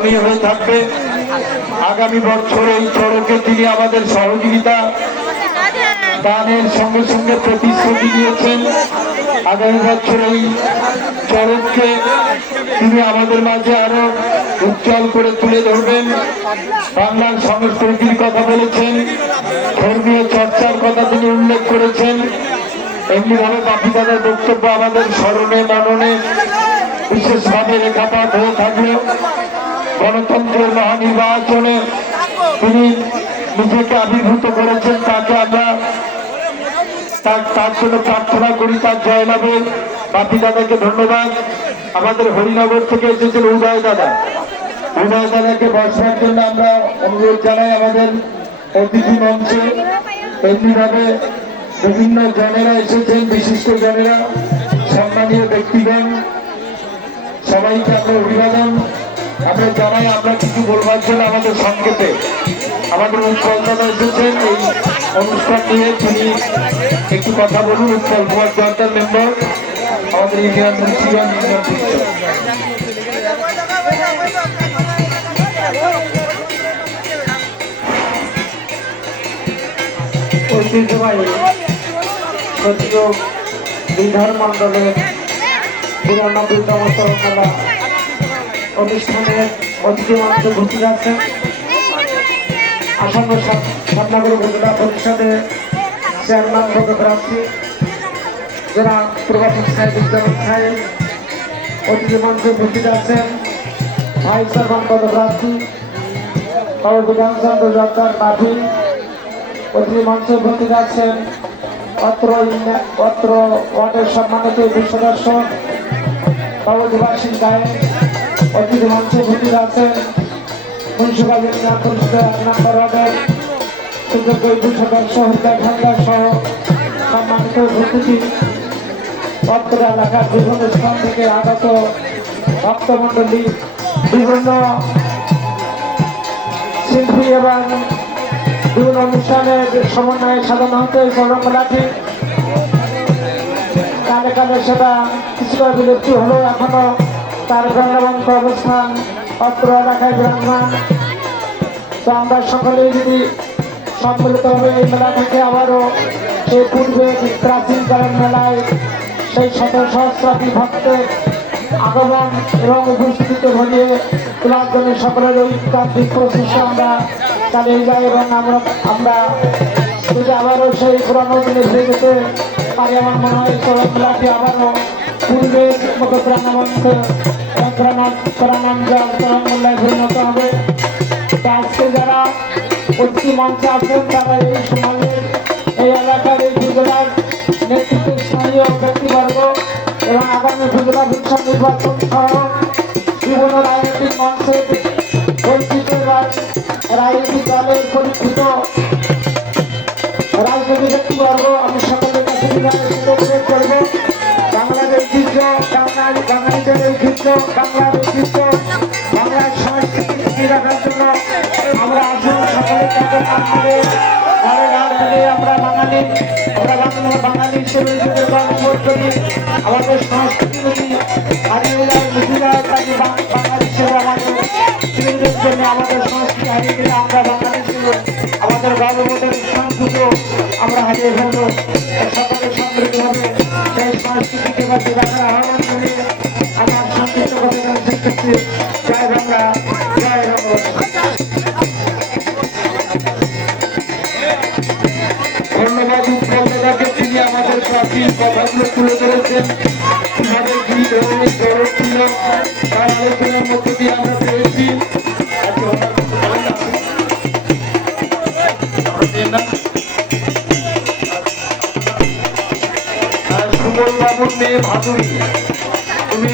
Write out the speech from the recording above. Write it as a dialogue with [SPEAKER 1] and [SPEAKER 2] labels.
[SPEAKER 1] হয়ে থাকবে। আগামী বছর এই চড়কে তিনি আমাদের সহযোগিতা দানের সঙ্গে সঙ্গে প্রতিশ্রুতি দিয়েছেন। আগামী বছর এই চড়ককে তিনি আমাদের মাঝে আরও উজ্জ্বল করে তুলে ধরবেন। বাংলার সংস্কৃতির কথা বলেছেন, ধর্মীয় চর্চার কথা তিনি উল্লেখ করেছেন। এমনিভাবে বাপি দাদার বক্তব্য আমাদের স্মরণে, মননে বিশেষভাবে রেখাপাত হয়ে থাকলেও গণতন্ত্রের মহানির্বাচনে তিনি নিজেকে আবির্ভূত করেছেন, তাকে আমরা তার তার জন্য প্রার্থনা করি, তার জয়লাভে বাপি দাদাকে ধন্যবাদ। আমাদের হরিনগর থেকে এসেছেন উদয় দাদা। উদয় দাদাকে বসবার জন্য আমরা অনুরোধ জানাই আমাদের অতিথি মঞ্চে। এমনিভাবে বিভিন্ন জনেরা এসেছেন, বিশিষ্ট জনেরা, সম্মানীয় ব্যক্তিগণ, সবাইকে আমরা অভিবাদন আমরা জানাই, আমরা কিছু বলবার জন্য আমাদের সংক্ষেপে আমাদের উৎপল দাদা এসেছেন এই অনুষ্ঠান নিয়ে তিনি একটু কথা বলুন উৎপল কুমার জনতার মেম্বার আমাদের ইউনিয়ন মুন্সিগঞ্জ পরিষদ
[SPEAKER 2] ঐতিহ্যবাহী সচিব বিধান মণ্ডলের বিরানব্বইতম মেলা অনুষ্ঠানের অতিথি মঞ্চে উপস্থিত আছেন। আসন্ন সাতনাগর উপজেলা পরিষদের চেয়ারম্যান পদপ্রার্থী যারা প্রভাতক সাহেব ইসলাম সাহেব, অতিথি মঞ্চে উপস্থিত আছেন। ভাইস চেয়ারম্যান পদপ্রার্থী বাবু বিধানচন্দ্র জর্দার মাঠি অতিথি অত্র অত্র ওয়ার্ডের সম্মানিত দুই সদস্য বাবু দেবাশিস গায়ে অতিথি মঞ্চে উপস্থিত আছেন মুন্সিপাল ইউনিয়ন পরিষদের এক নম্বর ওয়ার্ডের সুযোগ্য দুই সদস্য হত্যা খান্দার সহ সম্মানিত উপস্থিতি। অত্র এলাকার বিভিন্ন স্থান থেকে আগত ভক্তমণ্ডলী, বিভিন্ন শিল্পী এবং বিভিন্ন অনুষ্ঠানের সমন্বয়ে সাজানো হতো এই গরম মেলাটি কালে কালে সেটা কিছুটা বিলুপ্তি হলেও এখনও। তার প্রাণবন্ত অবস্থান অত্র এলাকায় বিরাজমান তো আমরা সকলেই যদি সম্মিলিত হবে এই মেলা থেকে আবারও সেই পূর্বে প্রাচীনকালের মেলায় সেই শত সহস্রাধিক ভক্তের আগমন এবং উপস্থিতিতে ভরিয়ে তোলার জন্য সকলের ঐকান্তিক প্রচেষ্টা আমরা চালিয়ে যাই এবং আমরা আমরা যদি আবারও সেই পুরানো দিনে ফিরে যেতে পারি আমার মনে হয় চরম মেলাটি আবারও মতো প্রাণবন্ত প্রাণাঞ্জল চরম মূল্যায় পরিণত হবে। আজকে যারা অতিথি মঞ্চে আছেন তারা এই সমাজের এই এলাকার এই রাজনৈতিক ব্যক্তিবর্গ আমি সকলের কাছে ঐতিহ্য সংস্কৃতি আমরা আসুন সকলের আমরা বাঙালি আমাদের সংস্কৃতি যদি হারিয়ে আমাদের সংস্কৃতি হারিয়ে গেলে আমরা বাঙালি আমাদের গর্ববোধের আমরা হারিয়ে ফেলব। সকলে সমৃদ্ধ হবে সেই সংস্কৃতিকে বাঁচিয়ে রাখার আহ্বান করে আমার সংক্ষিপ্ত কথা শেষ করছি জয় বাংলা
[SPEAKER 1] আমাদের মধ্য দিয়ে আমরা মেয়ে ভাদুরী তুমি